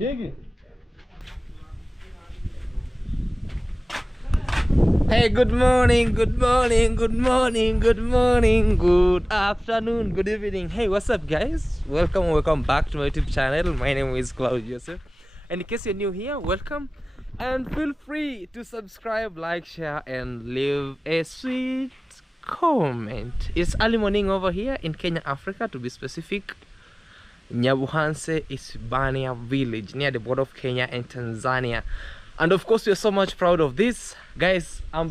Hey, good morning, good morning, good morning, good morning, good afternoon, good evening. Hey, what's up, guys? Welcome back to my YouTube channel. My name is Claude. And in case you're new here, welcome. And feel free to subscribe, like, share, and leave a sweet comment. It's early morning over here in Kenya, Africa, to be specific. Nyabuhanse is Bania village near the border of Kenya and Tanzania. And of course, we're so much proud of this, guys. I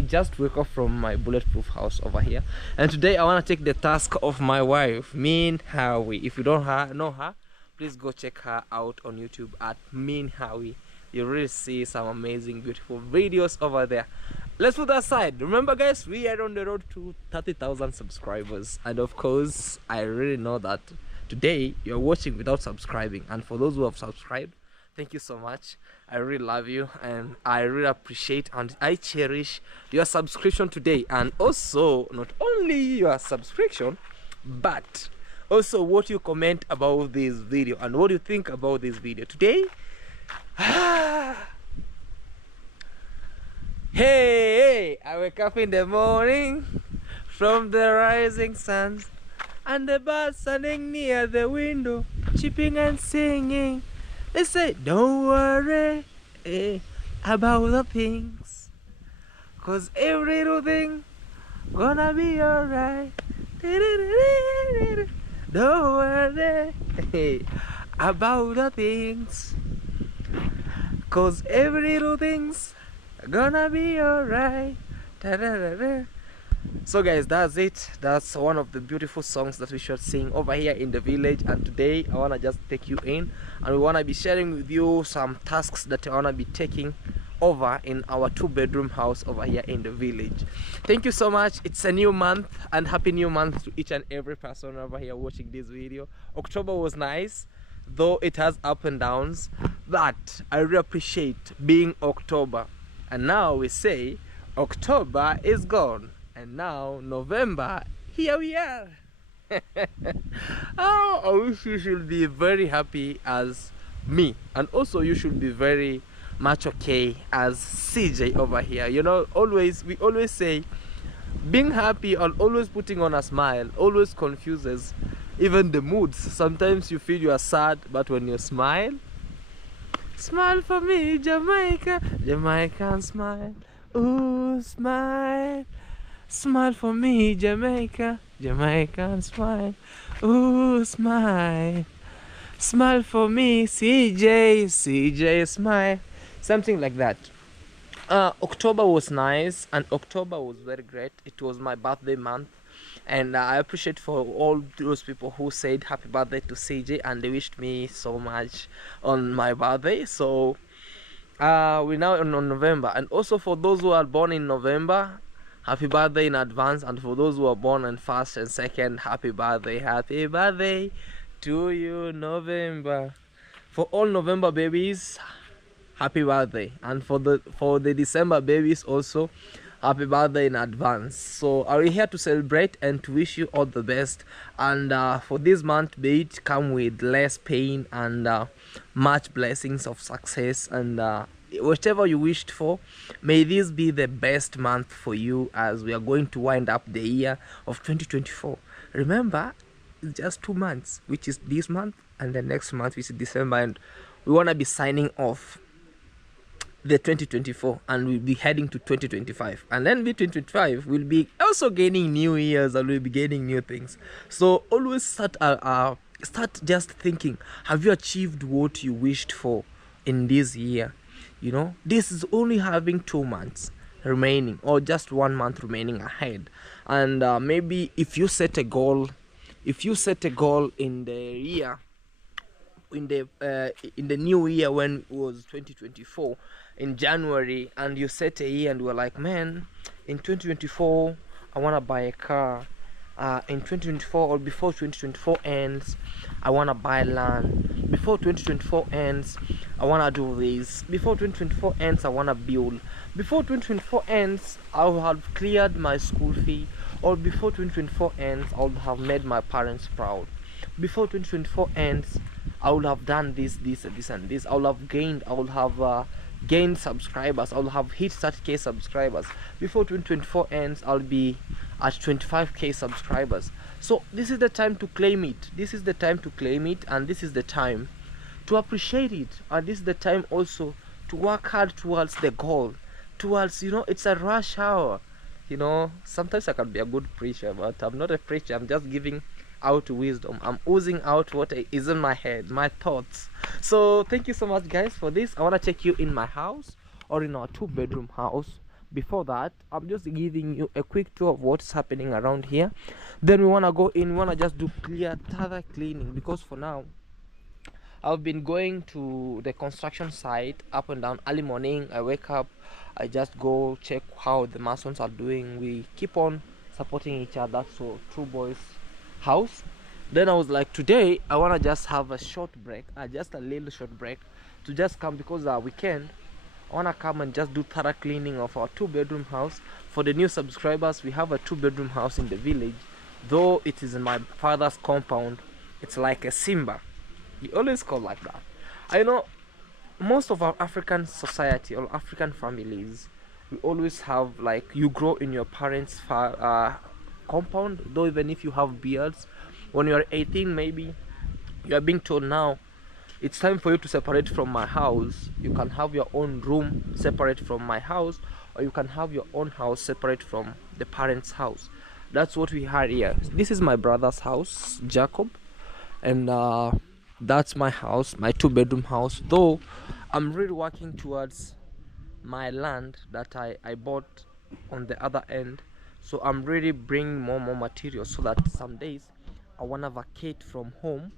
just woke up from my bulletproof house over here, and today I want to take the task of my wife, Mean Howie. If you don't know her, please go check her out on YouTube at Mean Howie. You really see some amazing, beautiful videos over there. Let's put that aside. Remember, guys, we are on the road to 30,000 subscribers, and of course, I really know that today you're watching without subscribing, and for those who have subscribed, thank you so much. I really love you, and I really appreciate and I cherish your subscription today. And also, not only your subscription, but also what you comment about this video and what you think about this video today. Hey, I wake up in the morning from the rising sun, and the birds standing near the window, chirping and singing. They say, don't worry about the things, 'cause every little thing gonna be alright. Don't worry about the things, 'cause every little thing's gonna be alright. So guys, that's it. That's one of the beautiful songs that we should sing over here in the village. And today I want to just take you in, and we want to be sharing with you some tasks that I want to be taking over in our 2-bedroom house over here in the village. Thank you so much. It's a new month, and happy new month to each and every person over here watching this video. October was nice, though it has up and downs, but I really appreciate being October. And now we say October is gone, and now November, here we are. Oh, I wish you should be very happy as me, and also you should be very much okay as CJ over here. You know, we always say being happy and always putting on a smile always confuses even the moods. Sometimes you feel you are sad, but when you smile for me, Jamaica, Jamaican smile. Ooh, smile. Smile for me, Jamaica, Jamaican smile. Ooh, smile. Smile for me, CJ smile. Something like that. October was nice, and October was very great. It was my birthday month, and I appreciate for all those people who said happy birthday to CJ, and they wished me so much on my birthday. So we're now on November, and also for those who are born in November, happy birthday in advance. And for those who are born on 1st and 2nd, happy birthday to you, November. For all November babies, happy birthday. And for the December babies also, happy birthday in advance. So are we here to celebrate and to wish you all the best. And for this month, may it come with less pain and much blessings of success, and whatever you wished for, may this be the best month for you, as we are going to wind up the year of 2024. Remember, it's just 2 months, which is this month and the next month, which is December, and we want to be signing off the 2024, and we'll be heading to 2025, and then the 2025 will be also gaining new years, and we'll be gaining new things. So always start just thinking, have you achieved what you wished for in this year? You know, this is only having 2 months remaining, or just 1 month remaining ahead. And maybe if you set a goal in the year, in the new year, when it was 2024 in January, and you set a year and you were like, man, in 2024 I want to buy a car, in 2024 or before 2024 ends I want to buy land, before 2024 ends I want to do this, before 2024 ends I want to build, before 2024 ends I'll have cleared my school fee, or before 2024 ends I'll have made my parents proud, before 2024 ends I would have done this and this. I would have gained, I would have gained subscribers, I would have hit 30k subscribers. Before 2024 ends, I'll be at 25k subscribers. So this is the time to claim it. This is the time to claim it, and this is the time to appreciate it. And this is the time also to work hard towards the goal, towards, you know, it's a rush hour. You know, sometimes I can be a good preacher, but I'm not a preacher. I'm just giving out wisdom. I'm oozing out what is in my head, my thoughts. So thank you so much, guys, for this. I want to take you in my house, or in our 2-bedroom house. Before that, I'm just giving you a quick tour of what's happening around here. Then we want to go in, we want to just do thorough cleaning, because for now I've been going to the construction site up and down early morning. I wake up, I just go check how the masons are doing. We keep on supporting each other. So True Boys house. Then I was like, today I want to just have a short break, just a little short break, to just come, because weekend I want to come and just do thorough cleaning of our 2-bedroom house. For the new subscribers, we have a 2-bedroom house in the village, though it is in my father's compound. It's like a Simba. You always call like that. I know most of our African society or African families, we always have, like, you grow in your parents' compound, though even if you have beards, when you are 18, maybe you are being told, now it's time for you to separate from my house. You can have your own room separate from my house, or you can have your own house separate from the parents' house. That's what we had here. This is my brother's house, Jacob, and that's my house, my 2-bedroom house, though I'm really working towards my land that I bought on the other end. So I'm really bringing more materials, so that some days I want to vacate from home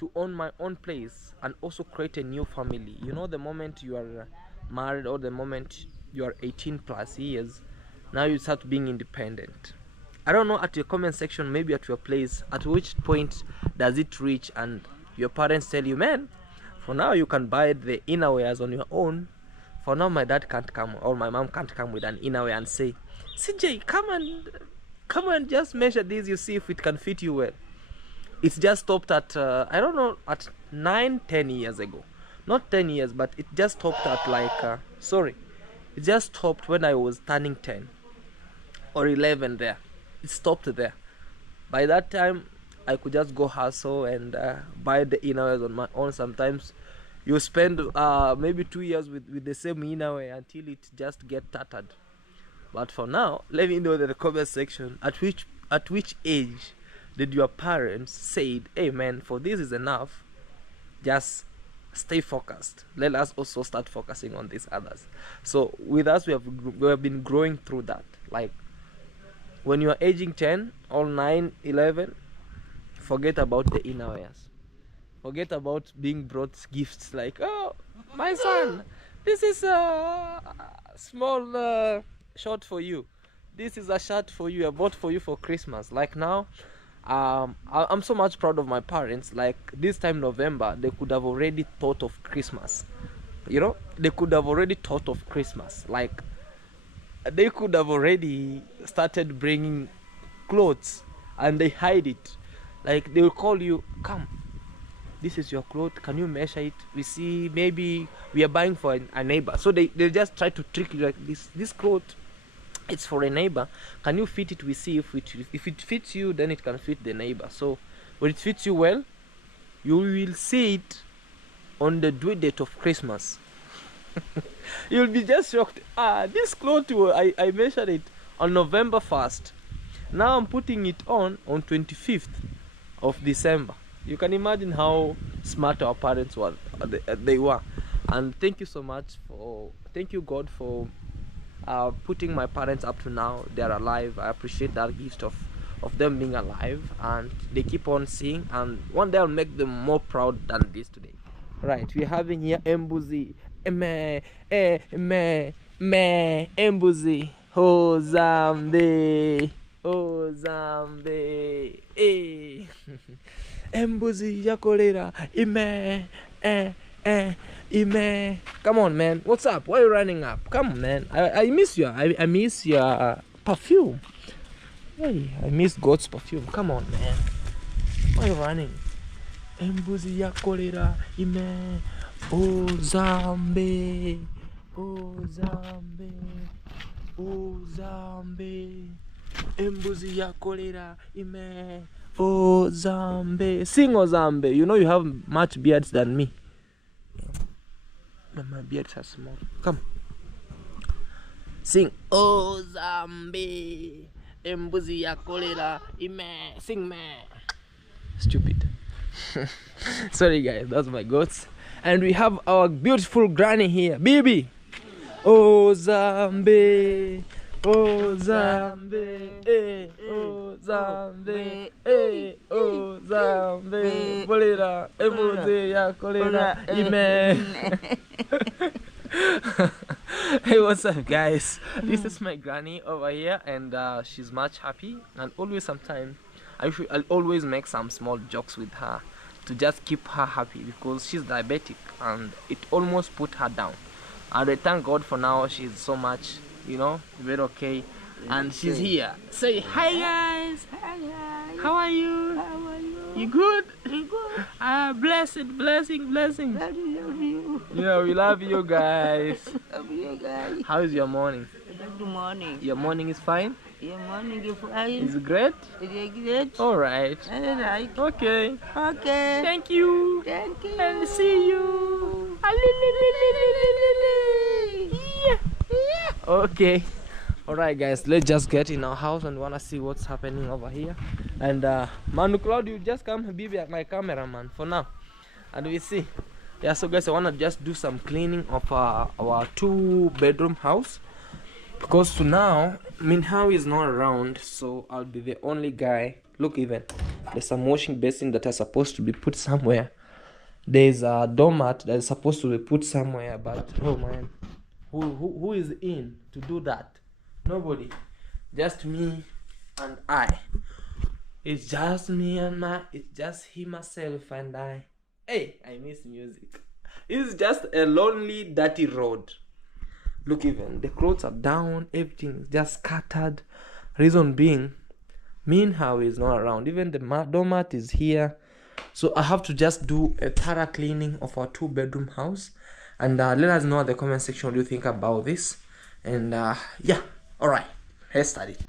to own my own place and also create a new family. You know, the moment you are married, or the moment you are 18 plus years, now you start being independent. I don't know, at your comment section, maybe at your place, at which point does it reach and your parents tell you, man, for now you can buy the innerwears on your own. For now my dad can't come, or my mom can't come with an innerwear and say, CJ, come and just measure this, you see if it can fit you well. It's just stopped at I don't know, at 9-10 years ago. Not 10 years, but it just stopped at like it just stopped when I was turning 10 or 11 there. It stopped there. By that time I could just go hustle and buy the innerwears on my own. Sometimes you spend maybe 2 years with the same innerwear until it just get tattered. But for now, let me know in the comment section, at which age did your parents say, hey man, for this is enough, just stay focused, let us also start focusing on these others. So with us, we have been growing through that. Like, when you are aging 10 or 9, 11, forget about the innerwears, forget about being brought gifts like, oh my son, this is a small short for you, this is a shirt for you, I bought for you for Christmas. Like now, I'm so much proud of my parents. Like this time November, they could have already thought of Christmas. You know, they could have already thought of Christmas. Like they could have already started bringing clothes, and they hide it. Like they will call you, come, this is your clothes, can you measure it? We see, maybe we are buying for a neighbor, so they just try to trick you, like this cloth, it's for a neighbor, can you fit it? We see if it fits you, then it can fit the neighbor. So when it fits you well, you will see it on the due date of Christmas. You'll be just shocked. This cloth, I measured it on November 1st. Now I'm putting it on 25th of December. You can imagine how smart our parents were. They were. And thank you so much thank you God for putting my parents up to now. They're alive. I appreciate that gift of them being alive, and they keep on seeing, and one day I'll make them more proud than this today. Right, we're having here embuzi, embuzi, hozambe, embuzi yakolera, ime. Come on, man. What's up? Why are you running up? Come on, man. I miss you. I miss your perfume. Hey, I miss God's perfume. Come on, man. Why are you running? embuzi ya kolera ime. Oh Zambe, oh Zambe, oh Zambe, embuzi ya kolera ime. Oh Zambe, sing oh Zambe. You know you have much beards than me. My beards are small. Come, sing. Oh Zambe, embuzi ya kolera ime. Sing me. Stupid. Sorry guys, that's my goats. And we have our beautiful granny here, Bibi. Oh Zambe, oh Zambe, eh, oh Zambe, eh, oh Zambe, kolera, embuzi ya kolera ime. Hey, what's up guys? This is my granny over here, and she's much happy, and always sometimes I'll always make some small jokes with her to just keep her happy, because she's diabetic and it almost put her down. And I thank God for now, she's so much, very okay. And she's here. Say hi guys. Hi guys. How are you? How are you? You good? You good? Blessed, blessing. Love you. Yeah, we love you guys. Love you guys. How is your morning? Good morning. Your morning is fine? Your morning is fine. Is it great? Is it good? All right. All right. Okay. Okay. Thank you. Thank you. And see you. Yeah. Okay. Alright guys, let's just get in our house and wanna see what's happening over here. And Manu Claude, you just come be my cameraman for now, and we see. Yeah, so guys, I wanna just do some cleaning of our 2-bedroom house, because for now Minhao is not around, so I'll be the only guy. Look, even there's some washing basin that are supposed to be put somewhere. There's a doormat that is supposed to be put somewhere, but oh man, who is in to do that? Nobody. Just me and I. It's just me and it's just he, myself, and I. Hey, I miss music. It's just a lonely, dirty road. Look, even the clothes are down, everything is just scattered. Reason being, Minhao is not around. Even the doormat is here. So I have to just do a thorough cleaning of our 2-bedroom house. And let us know in the comment section what you think about this. And yeah. Alright, let's start it.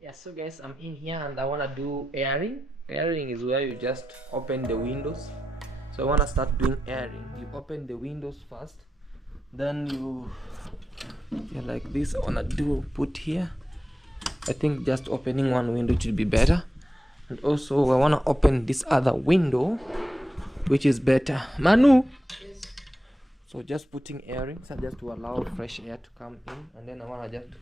Yeah, so guys, I'm in here and I want to do airing. Airing is where you just open the windows. So I want to start doing airing. You open the windows first, then you're like this. I want to put here. I think just opening one window should be better. And also I want to open this other window, which is better. Manu. Yes. So just putting airing, so just to allow fresh air to come in. And then I want to just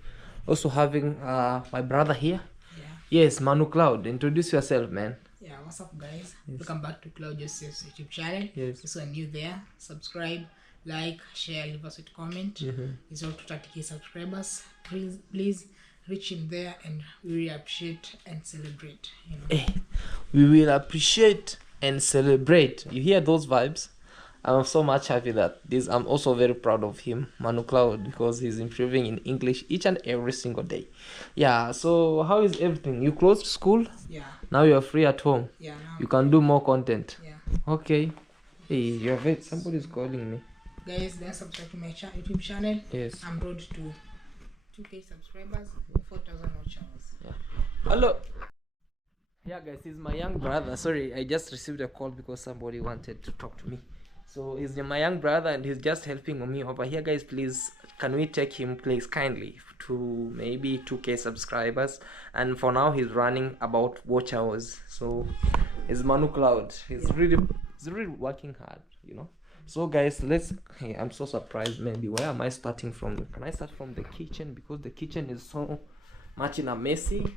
also having my brother here. Yeah. Yes, Manu Claude. Introduce yourself, man. Yeah, what's up guys? Yes. Welcome back to Claude Joseph's YouTube channel. Yes. So new there, subscribe, like, share, leave us a comment. It's all to 30k subscribers. Please reach in there, and we really appreciate and celebrate. We will appreciate and celebrate. You hear those vibes? I'm so much happy that I'm also very proud of him, Manu Claude, because he's improving in English each and every single day. Yeah, so how is everything? You closed school? Yeah. Now you're free at home. Yeah. Now. You can do more content. Yeah. Okay. Hey, somebody's calling me. Guys, then subscribe to my YouTube channel. Yes. I'm road to 2k subscribers, 4,000 watch hours. Yeah. Hello. Yeah, guys, he's my young brother. Sorry, I just received a call because somebody wanted to talk to me. So he's my young brother and he's just helping me over here. Guys, please, can we take him, please, kindly to maybe 2k subscribers? And for now, he's running about watch hours. So it's Manu Claude. He's really working hard, So guys, hey, I'm so surprised. Maybe where am I starting from? Can I start from the kitchen? Because the kitchen is so much in a messy.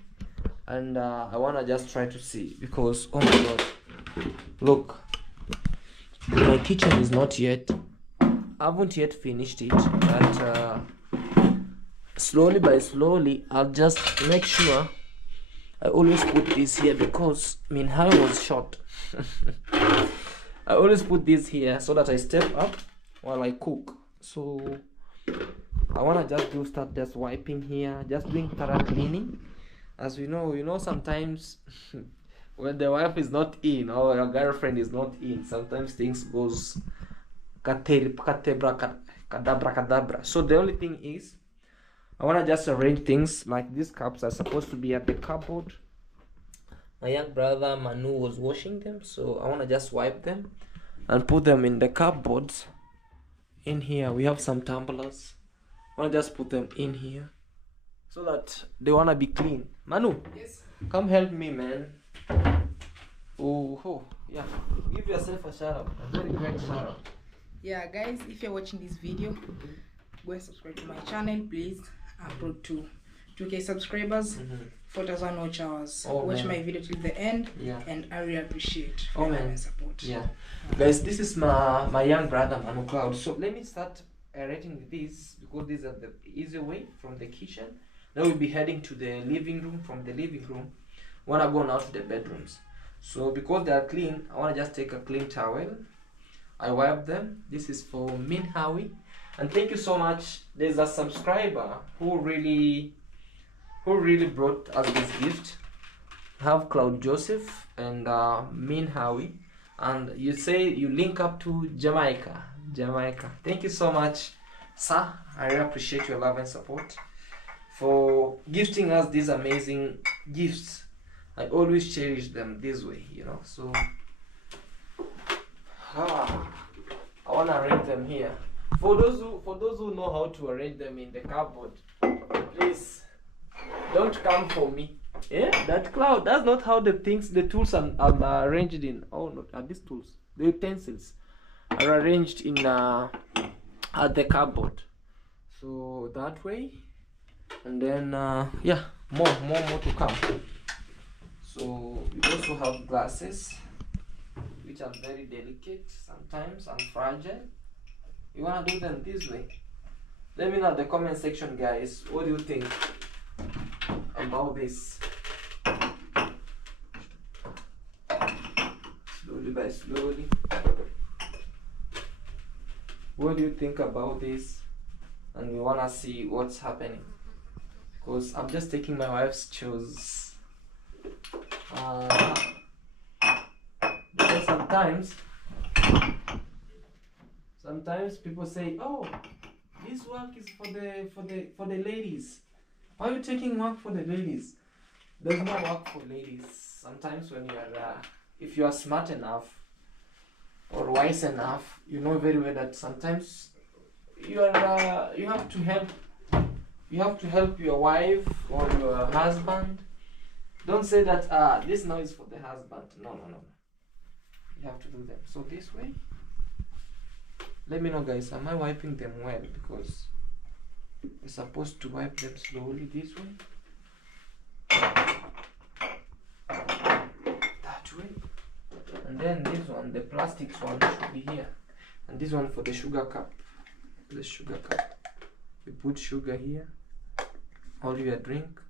And I want to just try to see, because oh my god, look, my kitchen is not yet, I haven't yet finished it, but slowly by slowly I'll just make sure I always put this here because Min Hawi was short. I always put this here so that I step up while I cook. So I wanna start just wiping here, just doing thorough cleaning. As we know, sometimes when the wife is not in or your girlfriend is not in, sometimes things goes kadabra. So the only thing is, I wanna just arrange things like these cups are supposed to be at the cupboard. My young brother Manu was washing them, so I wanna just wipe them and put them in the cupboards. In here we have some tumblers. I wanna just put them in here so that they wanna be clean. Manu, Yes. come help me, man. Oh, yeah. Give yourself a shout out. A very great shout out. Yeah, guys, if you're watching this video, go and subscribe to my channel, please. Upload to 2K subscribers. 4,000 watch hours. Watch my video till the end. Yeah. And I really appreciate man. support. Yeah. Guys, this is my young brother Manu Claude. So let me start aerating this because these are the easy way from the kitchen. Now we'll be heading to the living room. From the living room, I wanna go now to the bedrooms. So because they are clean, I wanna just take a clean towel. I wipe them. This is for Min Hawi. And thank you so much. There's a subscriber who really brought us this gift. I have Claude Joseph and Min Hawi, and you say you link up to Jamaica. Thank you so much, sir. I really appreciate your love and support for gifting us these amazing gifts. I always cherish them this way, so I want to arrange them here. For those who know how to arrange them in the cupboard, please don't come for me. Yeah, that Claude, that's not how the tools are arranged in. Oh no, these tools, the utensils are arranged in at the cupboard. So that way, and then yeah, more to come. So we also have glasses, which are very delicate sometimes and fragile. You wanna do them this way? Let me know in the comment section, guys. What do you think about this? Slowly by slowly. What do you think about this? And we wanna see what's happening, because I'm just taking my wife's chores. Because sometimes people say, "Oh, this work is for the ladies. Why are you taking work for the ladies?" There's no work for ladies. Sometimes when you are, if you are smart enough or wise enough, you know very well that sometimes you have to help your wife or your husband. Don't say that this now is for the husband. No. You have to do them. So this way. Let me know, guys, am I wiping them well? Because we're supposed to wipe them slowly this way. That way. And then this one, the plastics one, should be here. And this one for the sugar cup. The sugar cup. You put sugar here, all your drink,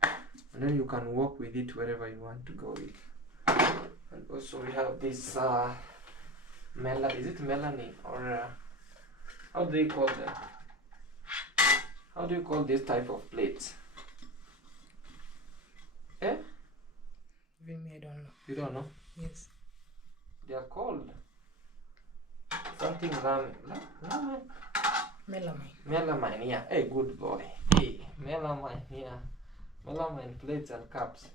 and then you can walk with it wherever you want to go with. And also we have this is it melanin or how do you call them? How do you call this type of plates? Eh? Even me, I don't know. You don't know? Yes. They are called something melamine, yeah. Hey, good boy. Hey, melamine, yeah. Melamine plates and cups.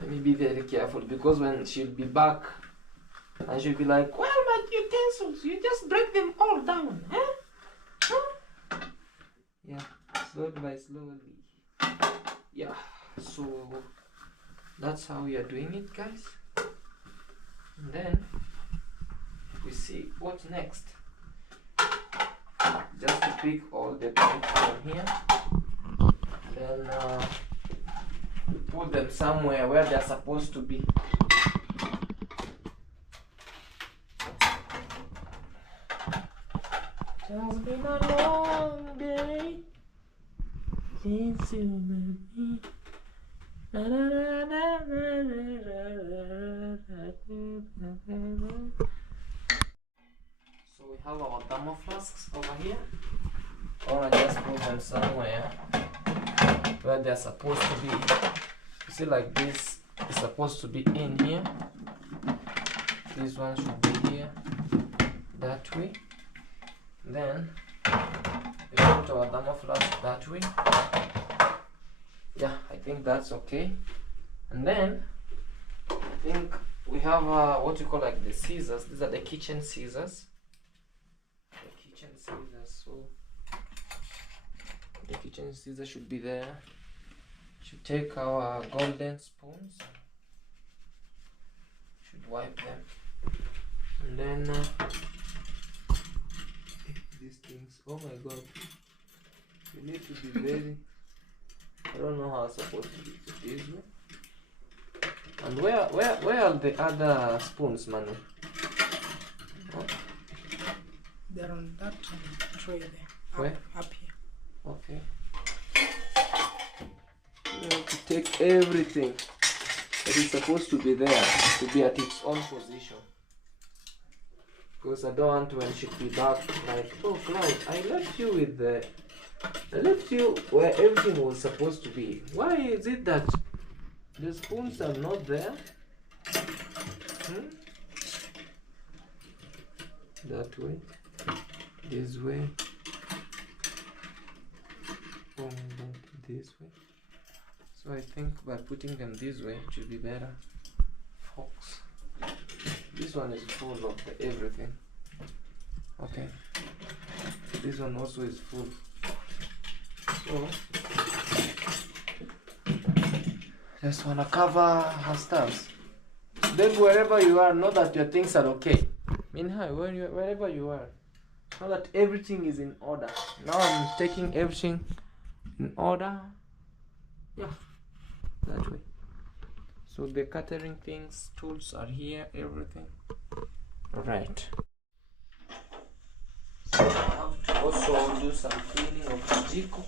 Let me be very careful, because when she'll be back and she'll be like, "Well, my utensils, you just break them all down, huh? Yeah, slowly by slowly. Yeah, so that's how we are doing it, guys. And then we see what's next. Just to pick all the pipes from here, then we put them somewhere where they're supposed to be. It's been a long day. Since you met me. So we have our thermal flasks over here. I wanna just put them somewhere where they're supposed to be. You see, like this is supposed to be in here. This one should be here, that way. Then we put our thermal flask that way. Yeah, I think that's okay. And then I think we have what you call like the scissors. These are the kitchen scissors. The kitchen scissors. So the kitchen scissors should be there. Should take our golden spoons. Should wipe them. And then these things. Oh my God! You need to be very. I don't know how I'm supposed to do it this way. And where are the other spoons, Manu? Oh. They're on that tray there. Where? Up here. Okay. You have to take everything that is supposed to be there to be at its own position. Because I don't want when she'll be back like, oh Claude, I left you where everything was supposed to be. Why is it that the spoons are not there? That way, this way, oh, this way. So I think by putting them this way, it should be better. Forks. This one is full of everything. Okay. This one also is full. So just wanna cover her stuffs. Then wherever you are, know that your things are okay. Minhai, wherever you are, know that everything is in order. Now I'm taking everything in order. Yeah, that way. So the catering things, tools are here, everything. Alright. So I have to also do some cleaning of the jiko.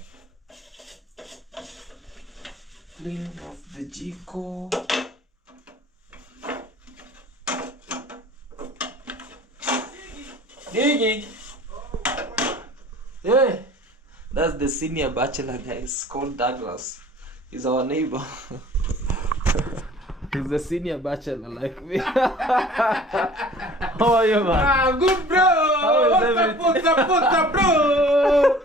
Cleaning of the jiko. Gigi! Yeah, that's the senior bachelor, guys, called Douglas. He's our neighbor. He's the senior bachelor like me. How are you, man? I'm good, bro. What's up, bro?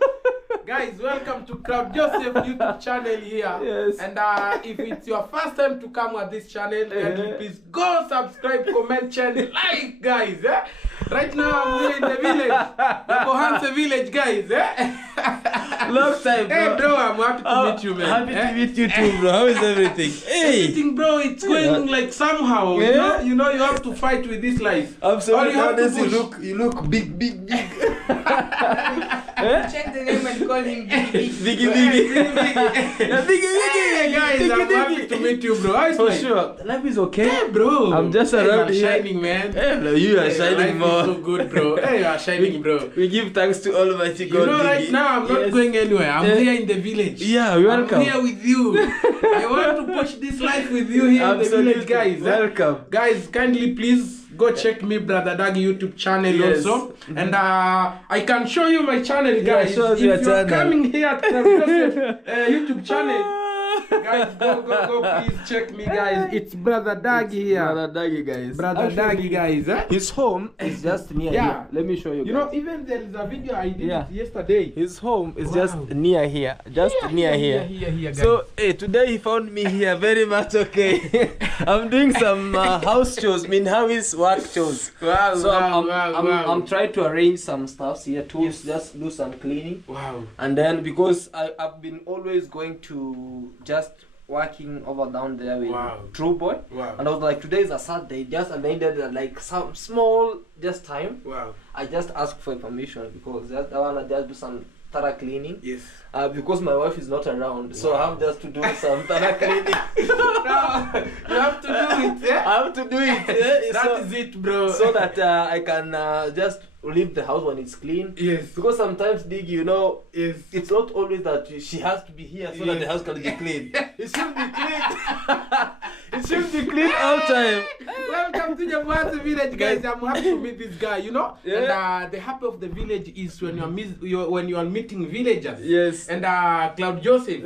Guys, welcome to Claude Joseph YouTube channel here. Yes. And if it's your first time to come at this channel, kindly please go subscribe, comment, share, like, guys. Eh? Right now I'm here in the village, the Bohanse village, guys. Eh? Long time, bro. Hey, bro, I'm happy to meet you, man. Happy to meet you too, bro. How is everything? Hey. Everything, bro, it's going like somehow. Yeah. You know, you have to fight with this life. Absolutely. All you have to Nowadays push. you look big. Check the name and call him Biggie. Biggie. Hey, guys, I'm happy to meet you, bro. How is For life? sure. Life is okay. Hey, bro. I'm just Hey, around you here. are shining, man. Hey, bro, you are Hey, shining life more. is so good, bro. Hey, you are shining, bro. We give thanks to Almighty God. You know, right Biggie. now I'm not Yes. going anywhere. I'm here in the village. Yeah, welcome. I'm here with you. I want to push this life with you here in the village, guys. Welcome. Guys, kindly please go check me Brother Dagi YouTube channel Yes. also. And I can show you my channel, guys. show us If your you're channel. coming here to the YouTube channel, guys, go, please check me, guys. It's Brother Dagi here. Brother Dagi, guys. Brother Dagi, guys. Eh? His home is just near Yeah. here. Let me show you. You guys. know, even there is a video I did Yeah. it yesterday. His home is Wow. just near here. Just near here. Here, guys. So, hey, today he found me here very much okay. I'm doing some house chores, his work chores. Wow, So wow. I'm trying to arrange some stuff here, tools, just do some cleaning. Wow. And then because I've been always going to just working over down there with Wow. True Boy. Wow. And I was like, today is a Saturday, just I needed like some small just time. Wow. I just asked for permission because I wanna just do some thorough cleaning. Yes. Because my wife is not around, so I Wow. have just to do some thorough cleaning. No, you have to do it, yeah? I have to do it. That is it, bro. So that I can just leave the house when it's clean. Yes. Because sometimes, Dig, you know, Yes. it's not always that she has to be here so that the house can be clean. It should be clean. It should be clean all time. Welcome to your Mwanza village, guys. I'm happy to meet this guy, you know. Yeah. And the happy of the village is when when you are meeting villagers. Yes. And Claude Joseph,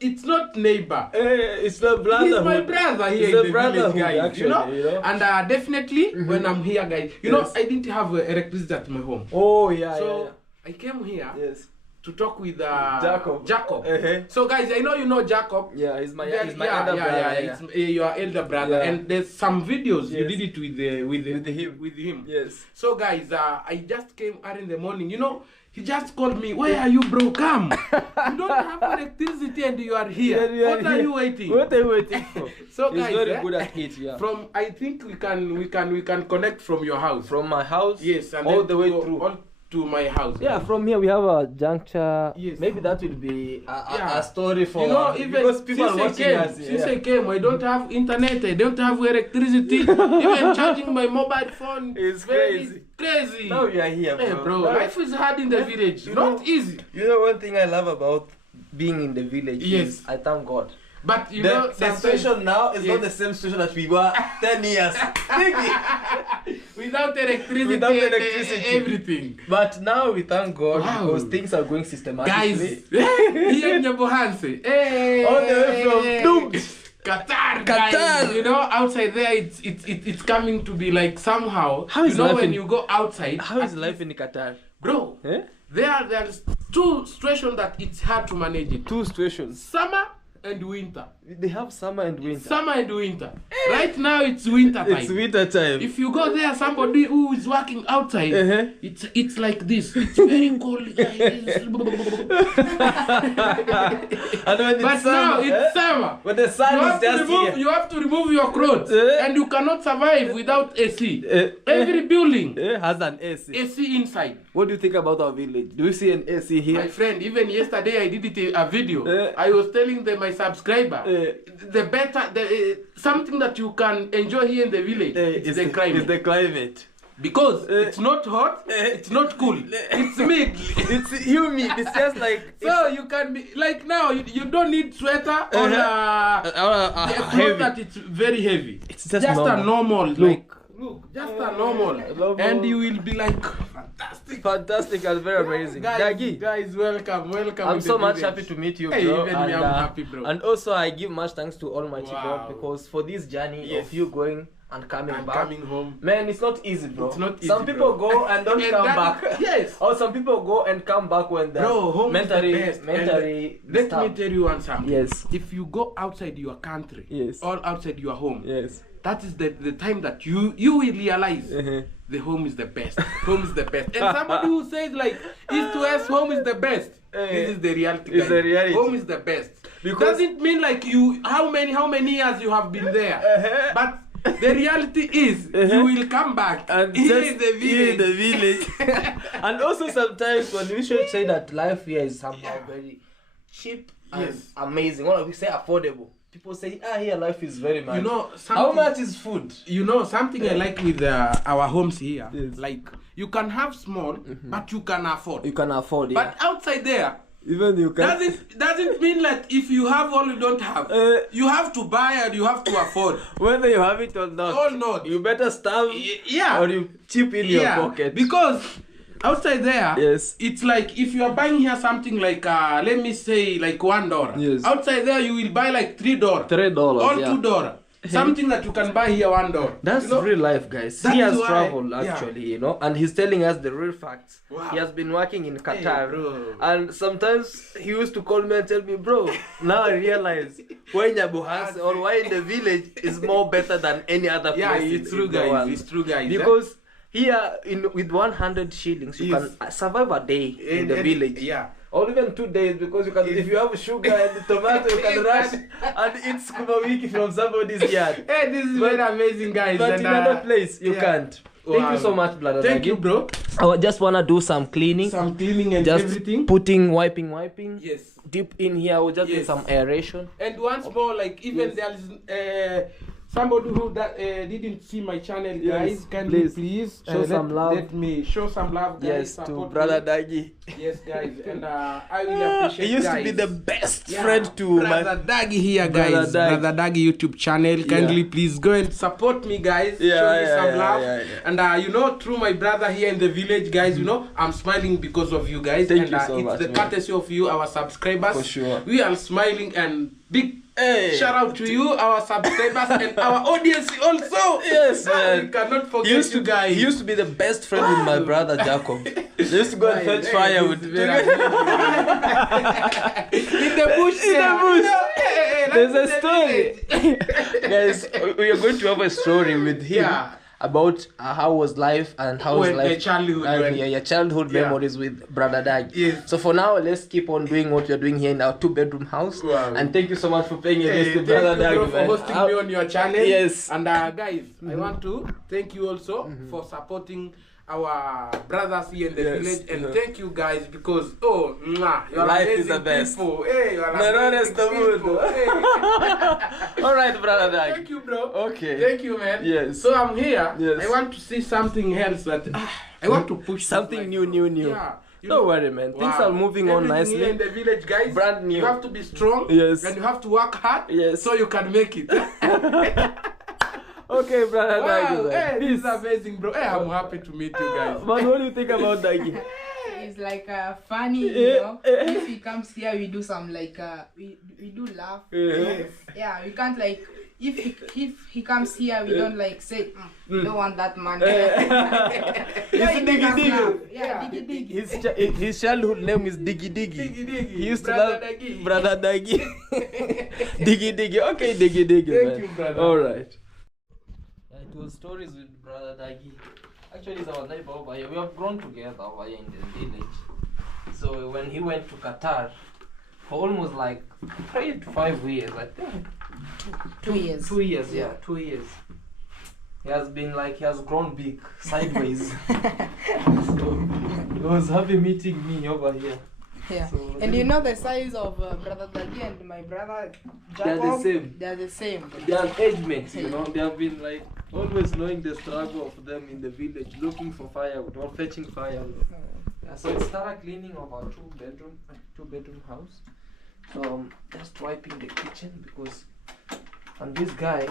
it's not neighbor. It's not brother. He's my brother here It's in a the brotherhood, village, guys. actually, you know? And definitely when I'm here, guys, you know, I didn't have electricity at my home. Oh yeah. So I came here Yes. to talk with Jacob. So guys, I know you know Jacob. Yeah, he's my Yeah, elder brother. yeah. It's, your elder brother, Yeah. and there's some videos you Yes. did it with him. Yes. So guys, I just came early in the morning. You know, he just called me. Where are you, bro? Come. You don't have electricity and you are here. Yeah, What are you waiting? What are you waiting for? So He's guys, very good at it. Yeah. From I think we can connect from your house. From my house. Yes, and all then the way go through. all to my house. Yeah, from here we have a juncture. Yes. Maybe that will be Yeah. a story for You know, even because people are since watching us. since I came, I don't have internet, I don't have electricity. Even charging my mobile phone It's very crazy. crazy. Now we are here, bro. Hey, bro, Now- life is hard in the village. You Not know- easy. You know one thing I love about being in the village Yes. is I thank God. But you know, The sometimes situation now is not the same situation that we were 10 years. without electricity, Without electricity. everything. But now we thank God Wow. because things are going systematically. Guys, here in Nyabohanse, hey, All the way from Doom. Qatar, Qatar. guys. You know, outside there, it's coming to be like somehow. How is you know, life when in- you go outside, How is life in Qatar? bro? Eh? There's two situations that it's hard to manage it. Two situations. Summer and winter. They have summer and winter. Summer and winter. Right now it's winter time. It's winter time. If you go there, somebody who is working outside, it's like this. It's very cold, guys. And when it's But summer, now it's summer. when the sun is just here. You have to remove your clothes, and you cannot survive without AC. Every building, Has an AC. AC inside. What do you think about our village? Do you see an AC My here? friend, even yesterday I did a video. I was telling my subscriber the better something that you can enjoy here in the village is the climate. It's the climate. Because it's not hot, it's not cool, it's mid. It's humid. It's just like So you can be like now. You don't need sweater or the clothes that it's very heavy. It's just a normal. normal. Look. Like look, just a normal, Normal. and you will be like fantastic. fantastic and very amazing. Dagi, Guys, welcome. I'm in so the much village. happy to meet you, Hey, bro. even and, me, I'm happy, bro. And also, I give much thanks to Almighty Wow. God because for this journey Yes. of you going and coming I'm back, coming home. man, it's not easy, bro. It's not easy, Some people bro. go and don't And come that- back. yes. Or some people go and come back when they're Bro, home mentally, is the best. mentally. And let me disturbed. tell you one something. Yes. If you go outside your country, Yes. or outside your home, Yes. that is the time that you will realize the home is the best. Home is the best. And somebody who says like east to west, home is the best. This is the reality. It's guys. the reality. Home is the best. Because- Doesn't mean like you how many years you have been there. But the reality is you will come back And here just in the here in village. the village. And also sometimes when we should say that life here is somehow very cheap and Yes. amazing. When we say affordable, people say, here life is very much. You know, how something- much is food? You know something I like with our homes here. Yes. Like you can have small, but you can afford. You can afford it. But outside there, even you can. doesn't mean that if you have all you don't have. You have to buy and you have to afford. Whether you have it or not. Or not. You better starve. Yeah. Or you chip in your pocket. Because outside there, Yes. it's like if you are buying here something like let me say like $1. Yes. Outside there you will buy like $3. $3. Or yeah. $2. Something that you can buy here $1. That's you know? real life, guys. That's He has why- traveled yeah. actually, you know, and he's telling us the real facts. Wow. He has been working in Qatar, bro. and sometimes he used to call me and tell me, bro, now I realize why in Nyabuhanse or why in the village is more better than any other place. Yeah, in- it's true, in the guys. world. It's true, guys. Because here, with 100 shillings, you Yes. can survive a day in the village. Yeah. Or even 2 days, because you can, if you have sugar and tomato, you can rush and eat scuba wiki from somebody's yard. Hey, this is But- very amazing, guys. But and, in another place, you yeah. can't. Thank Wow. you so much, brother. Thank Dagi. you, bro. I just wanna do some cleaning. Some cleaning and Just everything. putting, wiping. Yes. Deep in here, we'll just do Yes. some aeration. And once more, like even Yes. there is somebody who that didn't see my channel, guys, Yes, can please you please show some love. Let me show some love, guys. Yes, to Support brother me. Dagi. Yes, guys, and I really appreciate. He used guys. to be the best Yeah, friend to Brother my Dagi here, Brother guys. Dagi. Brother Dagi YouTube channel. Kindly please go and support me, guys. Yeah, Show me yeah, some yeah, love. yeah. And you know, through my brother here in the village, guys, you know, I'm smiling because of you guys. Thank and you so it's much, the man. courtesy of you, our subscribers. For sure. We are smiling, and big Hey. shout out to you, our subscribers, and our audience also. Yes, man. We cannot forget He used you to guys. He used to be the best friend with my brother Jacob. They used to go and fetch Hey, firewood. this is very in the bush. In the bush. There's a that's story. Guys, we are going to have a story with him Yeah. about how was life and how was Well, life your childhood, and well. your childhood Yeah. memories with brother Dag. Yes. So for now, let's keep on doing what we're doing here in our 2-bedroom house. Wow. And thank you so much for paying a Hey, visit to thank brother you, Dag, bro, for man. hosting me on your channel. Yes. And guys, I want to thank you also for supporting our brothers here in the Yes. village, and thank you guys because you're Life is amazing the best. people. Hey, you're No, no, amazing that's the mood. people. Hey. All right, brother Dag. Thank you, bro. Okay. Thank you, man. Yes. So I'm here. Yes. I want to see something else that I want to push this Something like, new. Yeah. You Don't know, worry, man. Things wow. are moving on Everything nicely. here in the village, guys. Brand new. You have to be strong. Yes. And you have to work hard. Yes. So you can make it. Okay, brother Wow, Dag. hey, this is Peace. amazing, bro. Hey, I'm happy to meet you guys. Man, what do you think about Dagi? He's like funny, you know. If he comes here, we do some like we do laugh. Yeah, we can't like if he comes here, we don't like say we don't want that man. He's he make us Diggy laugh. Diggy. Yeah, diggy His childhood name is Diggy Diggy. Diggy Diggy. He used to Brother love Dagi. brother Dagi. Diggy Diggy. Okay, Diggy Diggy. Thank man. you, brother. All right. It was stories with brother Dagi. Actually, he's our neighbor over here. We have grown together over here in the village. So when he went to Qatar for almost like 3 to 5 years, I think. 2 years. 2 years, yeah, 2 years. He has grown big sideways. So he was happy meeting me over here. Yeah. So- And you know the size of brother Dagi and my brother They're Jacob? the same. They're the same. They are age mates, you know. They have been like always knowing the struggle of them in the village, looking for firewood or fetching firewood. Yeah, so it started cleaning of our two-bedroom house. So just wiping the kitchen because I'm this guy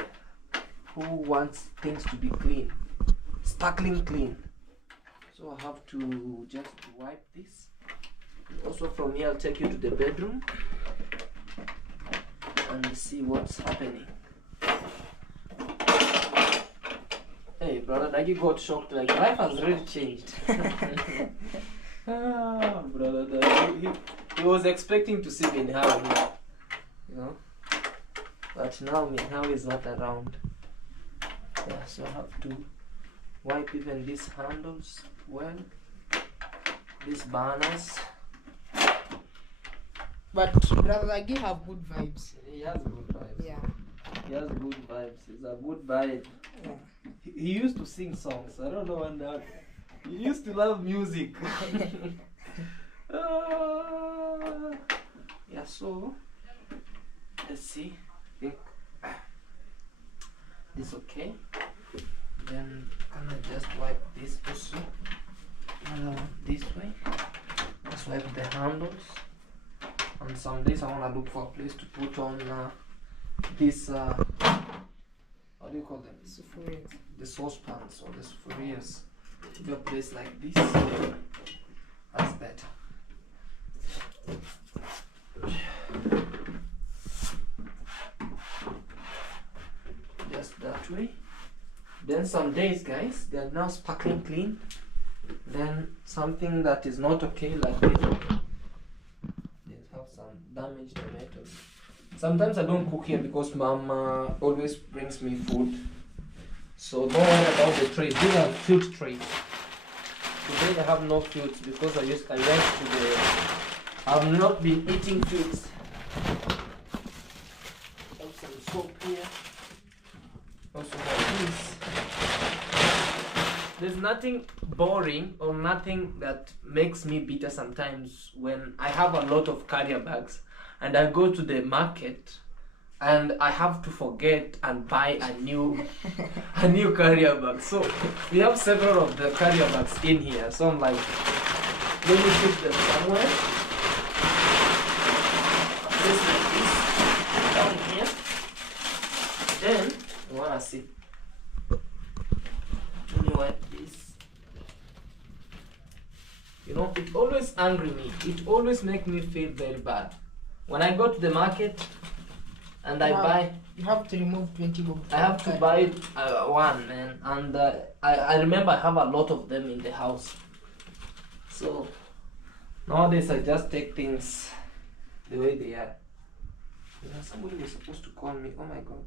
who wants things to be clean, sparkling clean. So I have to just wipe this. Also from here I'll take you to the bedroom and see what's happening. Hey brother, Dagi got shocked, like life has really changed. Brother Dagi, he was expecting to see Minhao here, you know, but now Minhao is not around. Yeah, so I have to wipe even these handles well, these burners. But brother Dagi have good vibes. He has good vibes. Yeah. He has good vibes. He's a good vibe. Yeah. He used to sing songs. I don't know when that. He used to love music. Yeah, so let's see. I think this okay. Then can I just wipe this also this way? Just wipe the handles. And some days I wanna look for a place to put on this how do you call them? Sufuria. The saucepans or the sufurias. To a place like this. That's better. Just that way. Then some days, guys, they are now sparkling clean. Then something that is not okay, like this. They have some damaged tomatoes. Sometimes I don't cook here because mama always brings me food. So don't worry about the trays. These are fruit trays. Today I have no fruits because I went to the. I've not been eating fruits. Have some soap here. Also have this. There's nothing boring or nothing that makes me bitter sometimes when I have a lot of carrier bags and I go to the market and I have to forget and buy a new carrier bag. So we have several of the carrier bags in here. So I'm like, let me put them somewhere. Just like this down here. Then you wanna see. Let me wipe this. You know, it always angry me. It always make me feel very bad. When I go to the market and I buy, You have to remove 20 bob. I have to buy one, man. And I remember I have a lot of them in the house. So nowadays I just take things the way they are. You know, somebody was supposed to call me. Oh my god.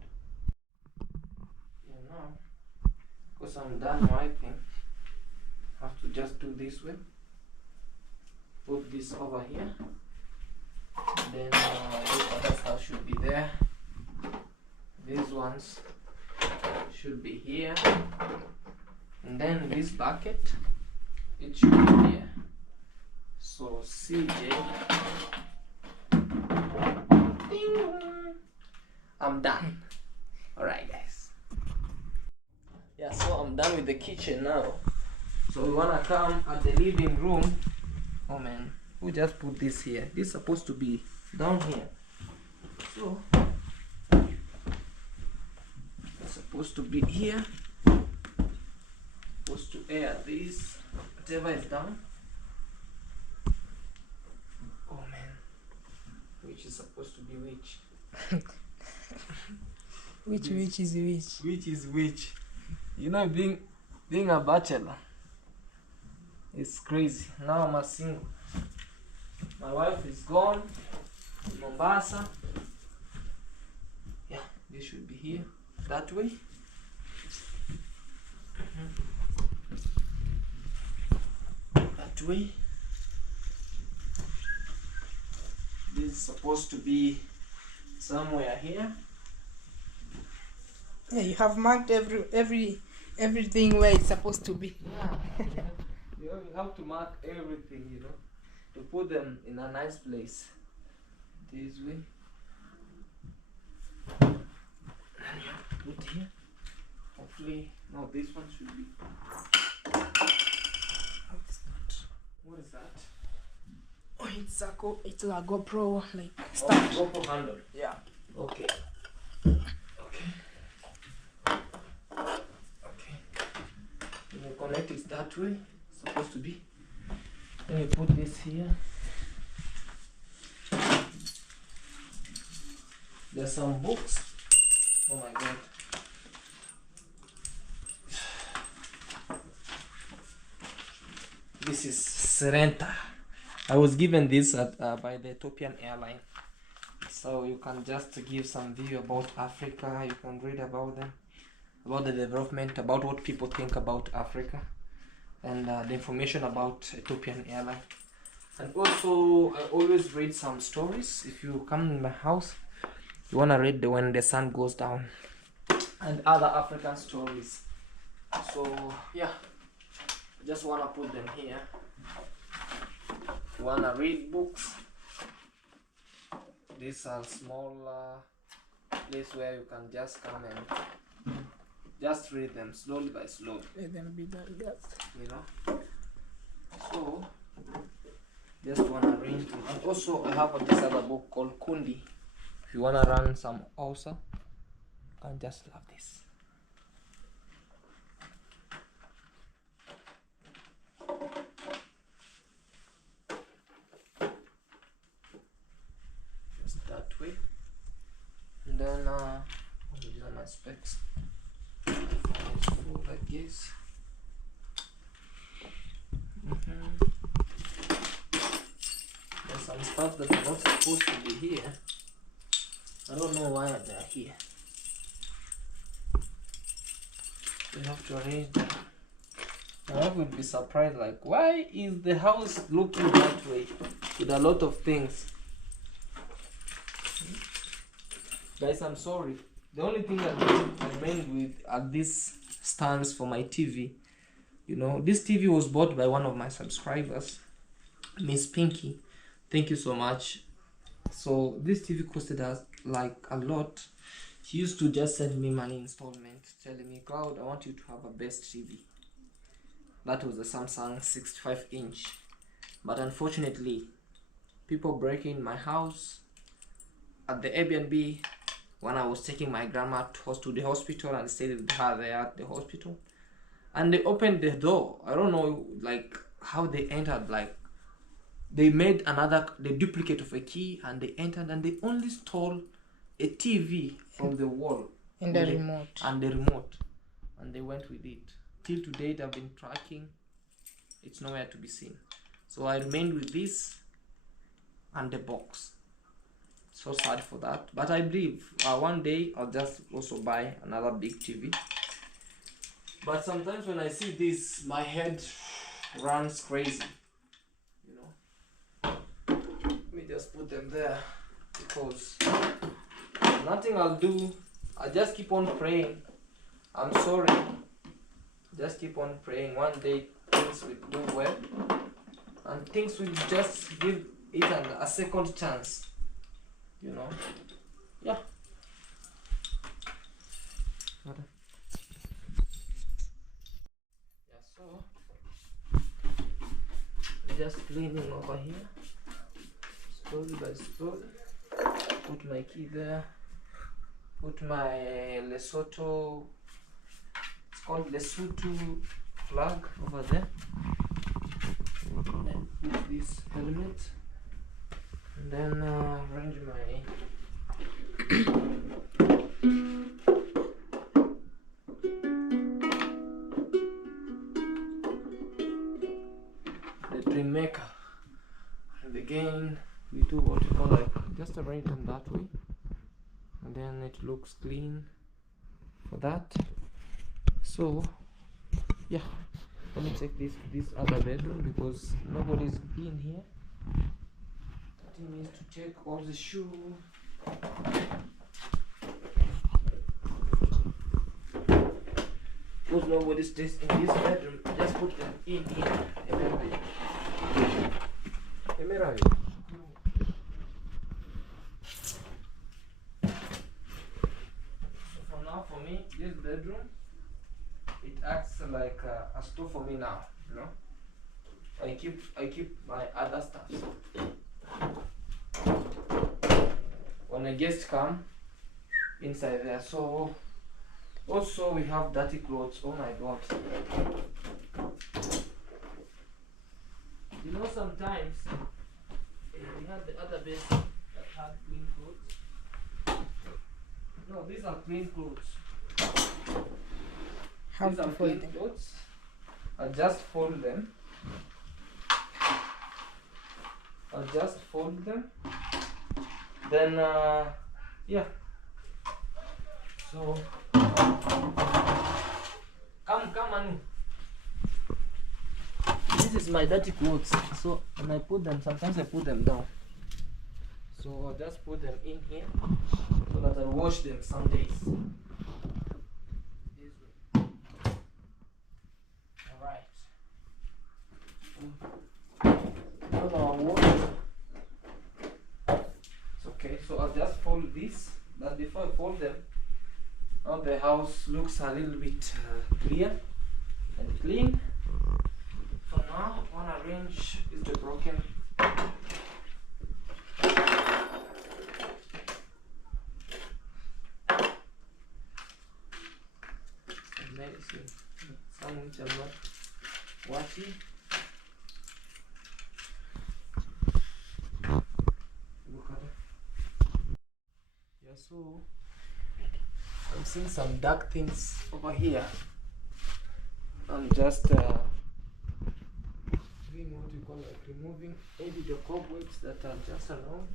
Yeah, now, because I'm done wiping, I have to just do this way. Put this over here. Then this other stuff should be there. These ones should be here. And then this bucket, it should be here. So CJ, ding, I'm done. Alright guys. Yeah, so I'm done with the kitchen now. So we wanna come at the living room. Oh man, who just put this here? This is supposed to be down here. So it's supposed to be here. Supposed to air this, whatever is down. Oh man, which is supposed to be which? Which is which? Which is which? You know, being a bachelor, it's crazy. Now I'm a single. My wife is gone in Mombasa. Yeah, this should be here. That way. That way. This is supposed to be somewhere here. Yeah, you have marked everything where it's supposed to be. You know, you have to mark everything, you know, to put them in a nice place. This way. And you have to put here. Hopefully, no, this one should be. What is that? Oh, it's a GoPro like Oh, stand. GoPro handle. Yeah. Okay. Okay. Okay. You will connect it that way. It's supposed to be. Then you put this here. There's some books. Oh my god. This is Serenta. I was given this by the Ethiopian airline. So you can just give some view about Africa. You can read about them, about the development, about what people think about Africa, and the information about Ethiopian airline. And also, I always read some stories. If you come in my house, you wanna read the When the Sun Goes Down and other African stories. So yeah, I just wanna put them here. If you wanna read books, these are small place where you can just come and just read them slowly by slowly. Let them be like that. You know. So just wanna read it. And also I have this other book called Kundi. If you wanna run some also, you can just love this. Just that way. And then these are my specs. It's full like this. There's some stuff that are not supposed to be here. I don't know why they're here. We have to arrange them. I would be surprised, like, why is the house looking that way with a lot of things? Guys, I'm sorry. The only thing that I remained with are these stands for my TV. You know, this TV was bought by one of my subscribers, Miss Pinky. Thank you so much. So this TV costed us like a lot, he used to just send me money installment, telling me, Cloud, I want you to have a best TV. That was the Samsung 65-inch. But unfortunately, people break in my house at the Airbnb when I was taking my grandma to the hospital and stayed with her there at the hospital. And they opened the door. I don't know like how they entered, like they made the duplicate of a key and they entered and they only stole a TV from the wall. And the remote. And the remote. And they went with it. Till to date I've been tracking. It's nowhere to be seen. So I remained with this and the box. So sad for that. But I believe one day I'll just also buy another big TV. But sometimes when I see this, my head runs crazy. You know. Let me just put them there because nothing I'll do. I just keep on praying. I'm sorry. Just keep on praying. One day things will do well. And things will just give it a second chance. You know? Yeah. Yeah, so just cleaning over here. Slowly by slowly. Put my key there. Put my Lesotho, it's called Lesotho flag over there. And then put this helmet. And then arrange my the dream maker. And again we do what you call like just arrange them that way. And then it looks clean for that. So yeah, let me check this other bedroom because nobody's been here. 30 minutes to check all the shoe. Because nobody stays in this bedroom, just put them in here. For me, this bedroom, it acts like a store for me now, you know. I keep my other stuff. When a guest come inside there, so also we have dirty clothes. Oh my god. You know, sometimes we had the other bed that had clean clothes. No, these are clean clothes. How These to are fold clean them? clothes. I'll just fold them. Then yeah. So come Anu. This is my dirty clothes. So when I put them, sometimes I put them down. So I'll just put them in here so that I'll wash them some days. This way. Alright. Now I'll wash. It's okay. So I'll just fold this. But before I fold them, now the house looks a little bit clear and clean. For now, I want to arrange is the broken. Medicine, some which are not watching. Look at it. Yeah, so I'm seeing some dark things over here. I'm just doing what you call like removing maybe the cobwebs that are just around.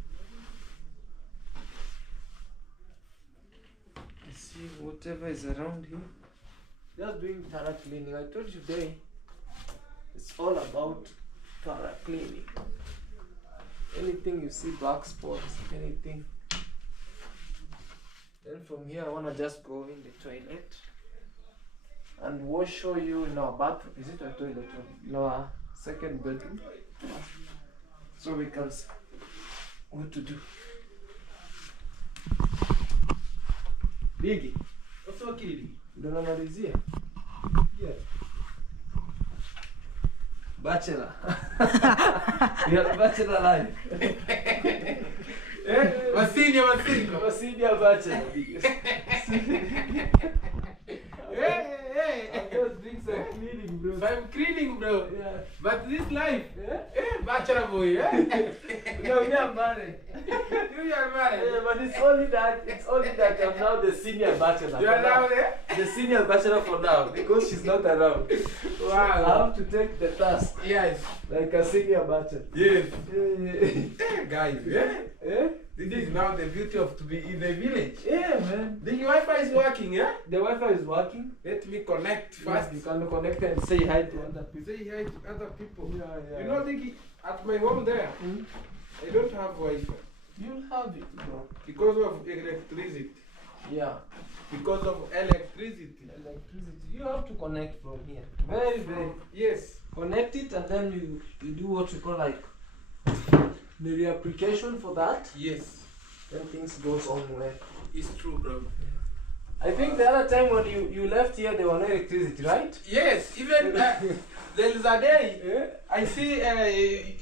I see whatever is around here. Just doing thorough cleaning. I told you today it's all about thorough cleaning. Anything you see, black spots, anything. Then from here I wanna just go in the toilet and we'll show you in our bathroom. Is it a toilet or in our second bedroom? So we can see what to do. Biggie. What's so kidding? Ndo namalizia. Yeah. Bachelor. We are bachelor life. Senior. Senior bachelor. Hey. I'm just doing some cleaning, bro. So I'm cleaning, bro. Yeah. But this life, Yeah. bachelor boy, No, we are married. You are married. Yeah, but it's only that I'm now the senior bachelor. You are for now there? The senior bachelor for now because she's not around. I Wow. have to take the task Yes. like a senior bachelor. Yes. Yeah. Guys, this is now the beauty of to be in the village. Yeah, man. The Wi-Fi is working, yeah? The Wi-Fi is working. Let me connect First, first. you can connect and say hi to other people. Say hi to other people. Yeah. You know, at my home there, Hmm? I don't have Wi-Fi You'll have it, bro. because of electricity. Yeah. Because of electricity. Electricity. You have to connect from here. Very. Yes. Connect it and then you do what you call like the reapplication for that. Yes. Then things goes on well. It's true, bro. I think the other time when you left here there was no electricity, right? Yes, even there is a day Yeah. I see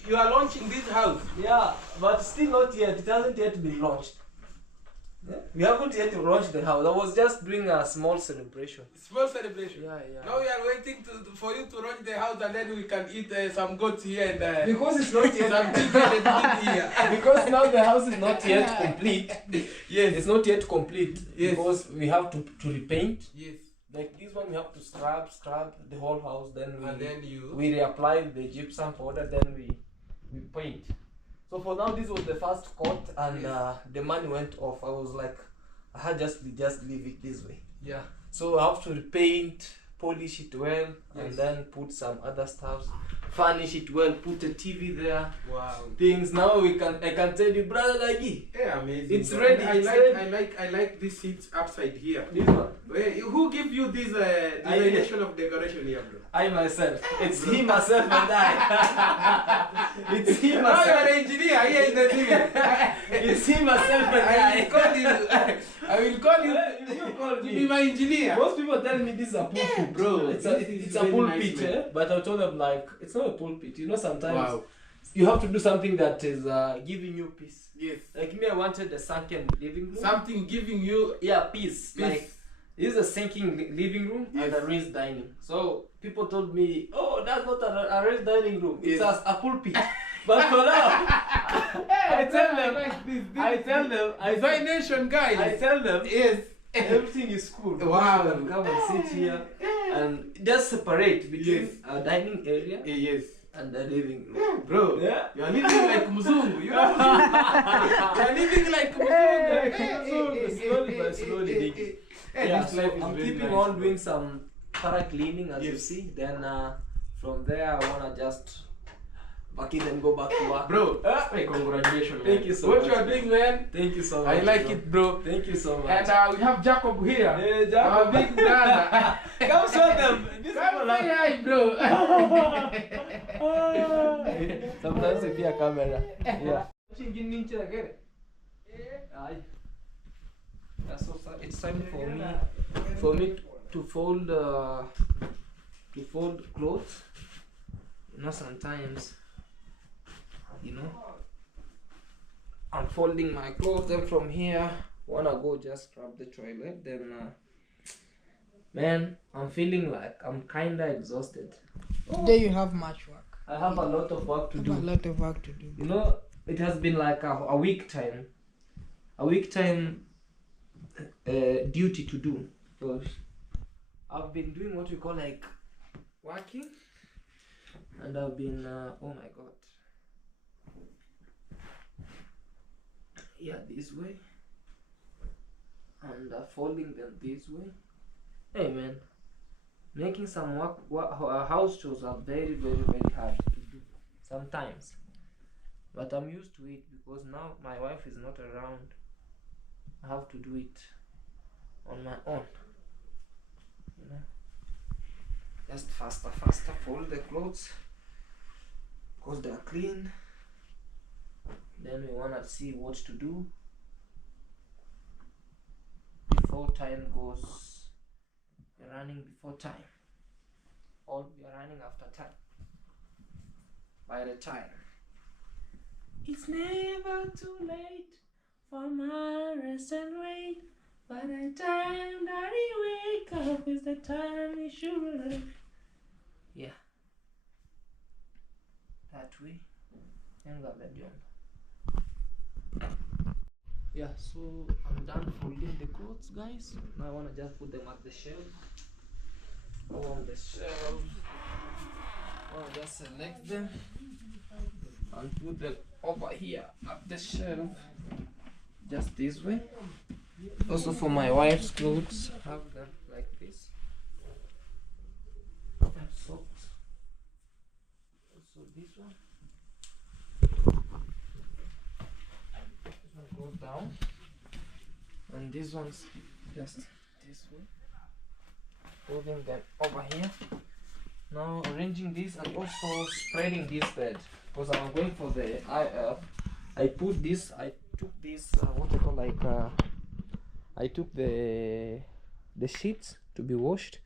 you are launching this house. Yeah, but still not yet. It hasn't yet been launched. Yeah. We haven't yet launched the house. I was just doing a small celebration. Small celebration. Yeah. Now we are waiting for you to launch the house and then we can eat some goats here and Because it's not yet some chicken and meat here. because now the house is not yet complete. Yes. It's not yet complete. Yes. Because we have to repaint. Yes. Like this one we have to scrub the whole house, then And then you. we reapply the gypsum powder, then we paint. So for now this was the first coat and the money went off. I was like I had just leave it this way. Yeah. So I have to repaint, polish it well, and Yes. then put some other stuff, furnish it well, put a TV there. Wow. Things now I can tell you, brother Lagi. Yeah, amazing. It's bro. ready, I it's like ready. I like this seats upside here. This one. Who give you this designation of decoration here, bro? I myself. It's he myself and I. It's he Oh, you myself. are an engineer here in the village. It's him myself and I I. will call you. I will call you. You call To be me. my engineer. Most people tell me this is a pulpit, bro, It's this is a very pulpit, nice, man. but I told them like it's not a pulpit. You know, sometimes Wow. you have to do something that is giving you peace. Yes. Like me, I wanted a sunken living room. Something giving you Yeah, peace. peace. Like this is a sinking living room and Yes. a raised dining. So people told me, oh, that's not a raised dining room. It's Yes. a pulpit. But for now, I tell them, Designation, guys. I tell them, Yes. everything is cool. Wow. You can come and sit here and just separate between Yes. a dining area Yes. and the living room. Bro, Yeah. you are living like Muzungu. You know? You are living like Muzungu. Slowly but slowly, Diggy. Yeah, this so life is I'm very keeping nice, on bro. doing some thorough cleaning as you Yes. see. Then from there I wanna just back it and go back to work. Bro, hey, congratulations. Thank man. you so what much, you are bro. doing, man. Thank you so much. I like bro. it, bro. Thank you so much. And we have Jacob here. Hey, Jacob. Our big brother. Come show them. This Come people say are- hi, bro. Sometimes if you a camera. Yeah. Aye. Yeah, so it's time for me to fold clothes. You know, sometimes I'm folding my clothes, then from here wanna go just scrub the toilet, then man, I'm feeling like I'm kinda exhausted. Today you have much work. I have a lot of work to You do. have a lot of work to do. You know, it has been like a week time duty to do, because I've been doing what we call like working, and I've been oh my god, yeah, this way, and folding them this way. Hey man, making some house chores are very hard to do sometimes, but I'm used to it because now my wife is not around. I have to do it on my own, you know. Just faster, fold the clothes because they are clean. Then we wanna see what to do before before time goes. We're running before time, or we are running after time. By the time, it's never too late for my rest and wait. By the time that you wake up is the time you should live. Yeah, that way. Yeah, so I'm done folding the clothes, guys. Now I wanna just put them at the shelf. Go on the shelf. I wanna just select them and put them over here at the shelf. Just this way. Also for my wife's clothes, have them like this. And socks. Also this one. This one goes down. And this one's just this way. Putting them over here. Now arranging this and also spreading this bed. Because I'm going for the I put this, I took this what I call like I took the sheets to be washed.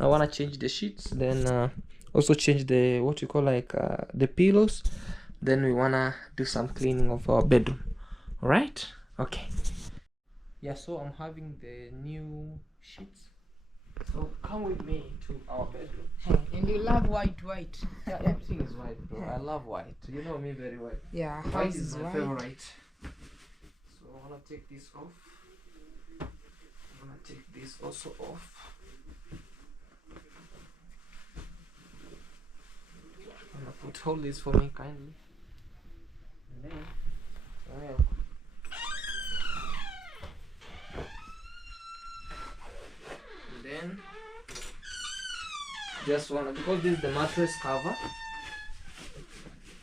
I wanna change the sheets, then also change the what you call like the pillows. Then we wanna do some cleaning of our bedroom. Alright? Okay. Yeah, so I'm having the new sheets. So come with me to our bedroom. And you love white. Yeah, everything is white, bro. I love white. You know me very well. Yeah, White house is my white. favorite. So I wanna take this off. I'm gonna take this also off. I'm gonna hold this for me kindly. And then, and then just wanna, because this is the mattress cover,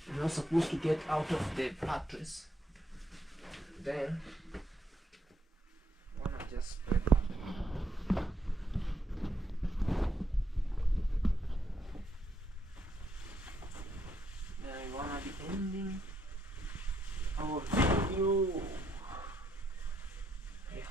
you're not supposed to get out of the mattress. Then wanna just spread it. Then we wanna be ending our video. Yeah.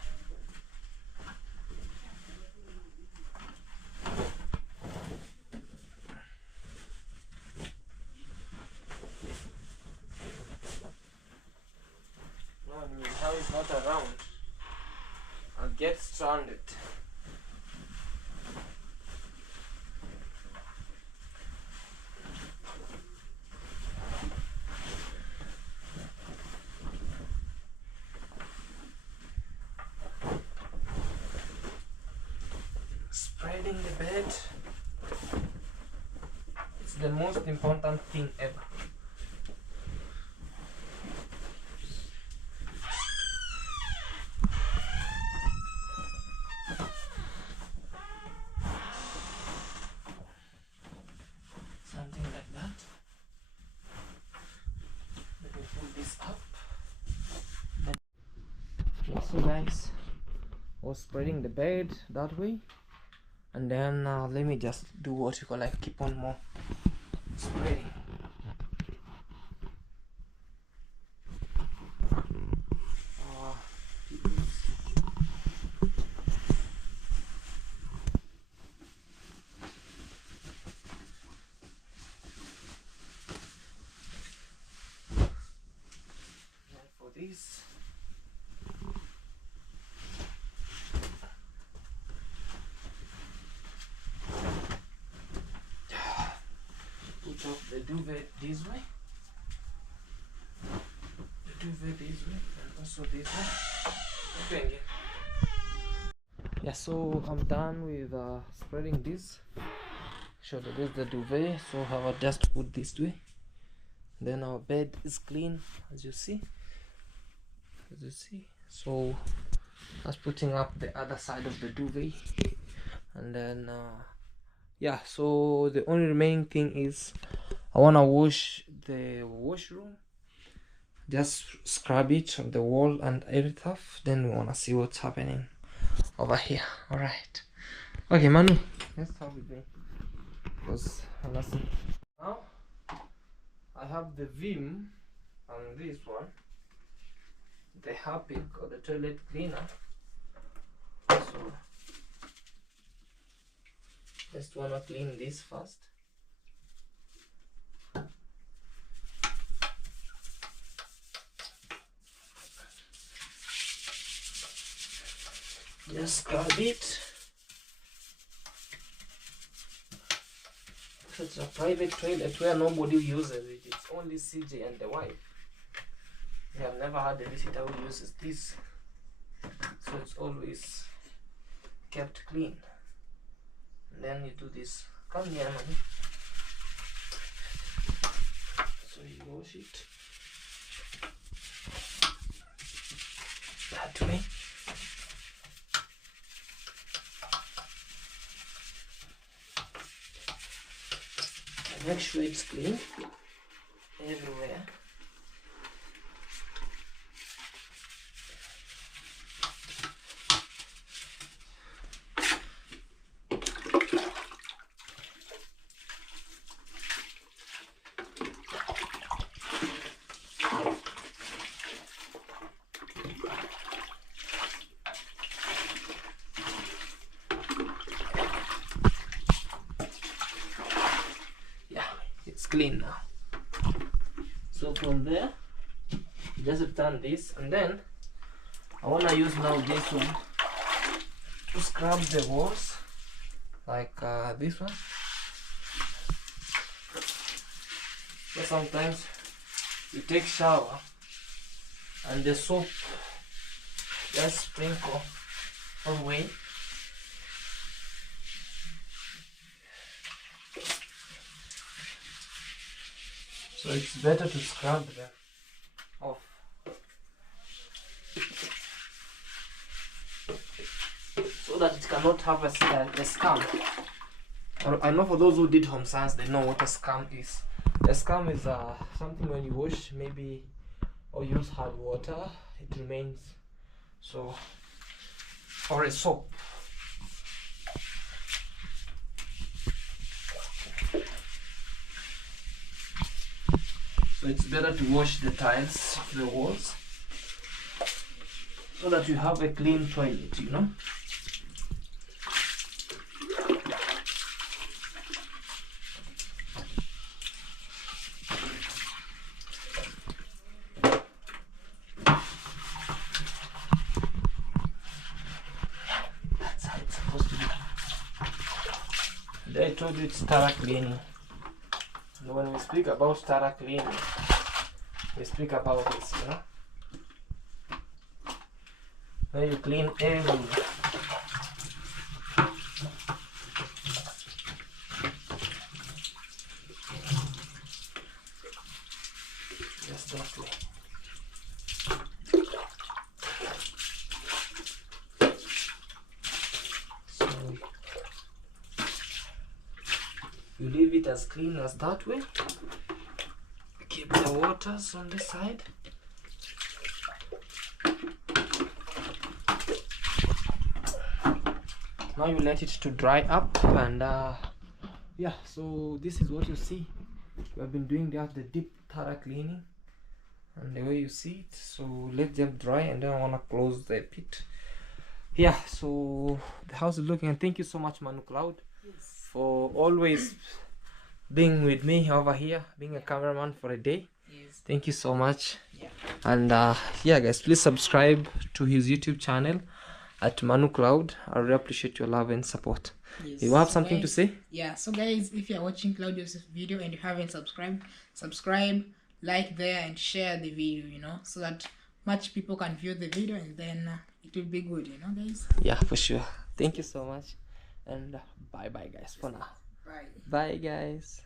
How he's not around, I'll get stranded. Spreading the bed, it's the most important thing ever. Something like that. Let me pull this up. Okay, so guys, I was spreading the bed that way, and then let me just do what you call like keep on more spreading. This put up the duvet this way, and also this way. Okay. Yeah, so I'm done with spreading this. Show that there's the duvet, so I will just put this way. Then our bed is clean, as you see. So that's putting up the other side of the duvet, and then yeah, so the only remaining thing is I want to wash the washroom, just scrub it on the wall and everything. Then we want to see what's happening over here. All right, okay, Manu, let's start with me, because now I have the Vim on this one, the Harpic or the toilet cleaner. This Just wanna clean this first. Just scrub it. It's a private toilet where nobody uses it. It's only CJ and the wife. We have never had a visitor who uses this, so it's always kept clean. And then you do this. Come here, man. So you wash it that way. And make sure it's clean everywhere. Clean now. So from there, just return this, and then I want to use now this one to scrub the walls, like this one. So sometimes you take shower and the soap just sprinkle away. So it's better to scrub them off. So that it cannot have a scum. I know for those who did home science, they know what a scum is. A scum is something when you wash maybe or use hard water, it remains. So, or a soap. So it's better to wash the tiles of the walls so that you have a clean toilet, you know. That's how it's supposed to be. And I told you it's thorough cleaning. And when we speak about thorough cleaning, we speak about this, you know. Where you clean everywhere. Just that way. So you leave it as clean as that way. Keep the waters on this side. Now you let it to dry up, and yeah, so this is what you see. We have been doing the deep thorough cleaning, and the way you see it. So let them dry, and then I want to close the pit. Yeah, so the house is looking, and thank you so much, Manu Claude, for always being with me over here, being a cameraman for a day. Yes. Thank you so much. Yeah. And yeah, guys, please subscribe to his YouTube channel at Manu Claude. I really appreciate your love and support. Yes. You have something to Guys, say? Yeah, so guys, if you're watching Claudio's video and you haven't subscribe, like there and share the video, you know, so that much people can view the video, and then it will be good, you know, guys. Yeah, for sure. Thank you so much, and bye bye, guys, for now. Bye. Bye, guys.